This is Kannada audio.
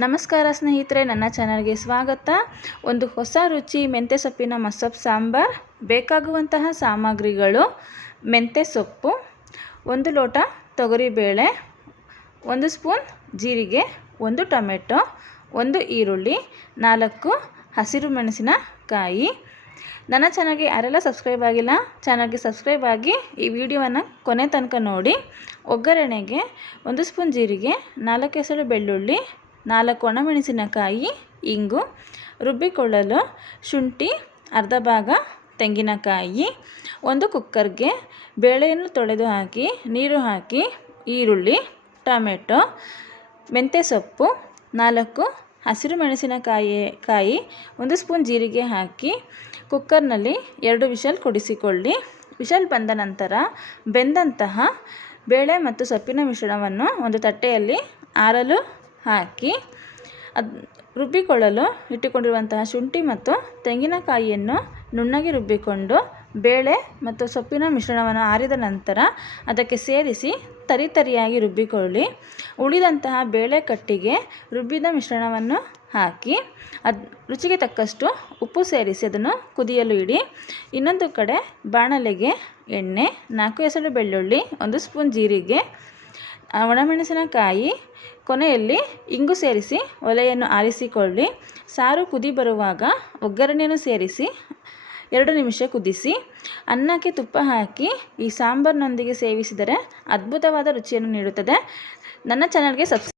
ನಮಸ್ಕಾರ ಸ್ನೇಹಿತರೆ, ನನ್ನ ಚಾನಲ್ಗೆ ಸ್ವಾಗತ. ಒಂದು ಹೊಸ ರುಚಿ, ಮೆಂತ್ಯ ಸೊಪ್ಪಿನ ಮಸೊಪ್ಪು ಸಾಂಬಾರ್, ಬೇಕಾಗುವಂತಹ ಸಾಮಗ್ರಿಗಳು, ಮೆಂತ್ಯ ಸೊಪ್ಪು, ಒಂದು ಲೋಟ ತೊಗರಿಬೇಳೆ, ಒಂದು ಸ್ಪೂನ್ ಜೀರಿಗೆ, ಒಂದು ಟೊಮೆಟೊ, ಒಂದು ಈರುಳ್ಳಿ, ನಾಲ್ಕು ಹಸಿರು ಮೆಣಸಿನಕಾಯಿ. ನನ್ನ ಚಾನಲ್ಗೆ ಯಾರೆಲ್ಲ ಸಬ್ಸ್ಕ್ರೈಬ್ ಆಗಿಲ್ಲ, ಚಾನಲ್ಗೆ ಸಬ್ಸ್ಕ್ರೈಬ್ ಆಗಿ ಈ ವಿಡಿಯೋವನ್ನು ಕೊನೆ ತನಕ ನೋಡಿ. ಒಗ್ಗರಣೆಗೆ ಒಂದು ಸ್ಪೂನ್ ಜೀರಿಗೆ, ನಾಲ್ಕು ಹೆಸರು ಬೆಳ್ಳುಳ್ಳಿ ನಾಲ್ಕು ಒಣಮೆಣಸಿನಕಾಯಿ ಇಂಗು, ರುಬ್ಬಿಕೊಳ್ಳಲು ಶುಂಠಿ, ಅರ್ಧ ಭಾಗ ತೆಂಗಿನಕಾಯಿ, ಒಂದು ಕುಕ್ಕರ್ಗೆ ಬೇಳೆಯನ್ನು ತೊಳೆದು ಹಾಕಿ, ನೀರು ಹಾಕಿ, ಈರುಳ್ಳಿ, ಟೊಮೆಟೊ ಮೆಂತ್ಯ ಸೊಪ್ಪು, ನಾಲ್ಕು ಹಸಿರು ಮೆಣಸಿನಕಾಯಿ, ಕಾಯಿ, ಒಂದು ಸ್ಪೂನ್ ಜೀರಿಗೆ ಹಾಕಿ, ಕುಕ್ಕರ್ನಲ್ಲಿ ಎರಡು ವಿಷಲ್ ಕೊಡಿಸಿಕೊಳ್ಳಿ. ವಿಷಲ್ ಬಂದ ನಂತರ ಬೆಂದಂತಹ ಬೇಳೆ ಮತ್ತು ಸೊಪ್ಪಿನ ಮಿಶ್ರಣವನ್ನು ಒಂದು ತಟ್ಟೆಯಲ್ಲಿ ಆರಲು ಹಾಕಿ ಅದು ರುಬ್ಬಿಕೊಳ್ಳಲು ಇಟ್ಟುಕೊಂಡಿರುವಂತಹ ಶುಂಠಿ ಮತ್ತು ತೆಂಗಿನಕಾಯಿಯನ್ನು ನುಣ್ಣಗೆ ರುಬ್ಬಿಕೊಂಡು ಬೇಳೆ ಮತ್ತು ಸೊಪ್ಪಿನ ಮಿಶ್ರಣವನ್ನು ಆರಿದ ನಂತರ ಅದಕ್ಕೆ ಸೇರಿಸಿ ತರಿತರಿಯಾಗಿ ರುಬ್ಬಿಕೊಳ್ಳಿ. ಉಳಿದಂತಹ ಬೇಳೆ ಕಟ್ಟಿಗೆ ರುಬ್ಬಿದ ಮಿಶ್ರಣವನ್ನು ಹಾಕಿ ಅದು ರುಚಿಗೆ ತಕ್ಕಷ್ಟು ಉಪ್ಪು ಸೇರಿಸಿ ಅದನ್ನು ಕುದಿಯಲು ಇಡಿ. ಇನ್ನೊಂದು ಕಡೆ ಬಾಣಲೆಗೆ ಎಣ್ಣೆ, ನಾಲ್ಕು ಎಸಳು ಬೆಳ್ಳುಳ್ಳಿ, ಒಂದು ಸ್ಪೂನ್ ಜೀರಿಗೆ ಒಣಮೆಣಸಿನಕಾಯಿ ಕೊನೆಯಲ್ಲಿ ಇಂಗು ಸೇರಿಸಿ ಒಲೆಯನ್ನು ಆರಿಸಿಕೊಳ್ಳಿ. ಸಾರು ಕುದಿ ಬರುವಾಗ ಒಗ್ಗರಣೆಯನ್ನು ಸೇರಿಸಿ ಎರಡು ನಿಮಿಷ ಕುದಿಸಿ. ಅನ್ನಕ್ಕೆ ತುಪ್ಪ ಹಾಕಿ ಈ ಸಾಂಬಾರಿನೊಂದಿಗೆ ಸೇವಿಸಿದರೆ ಅದ್ಭುತವಾದ ರುಚಿಯನ್ನು ನೀಡುತ್ತದೆ. ನನ್ನ ಚಾನಲ್ಗೆ ಸಬ್ಸ್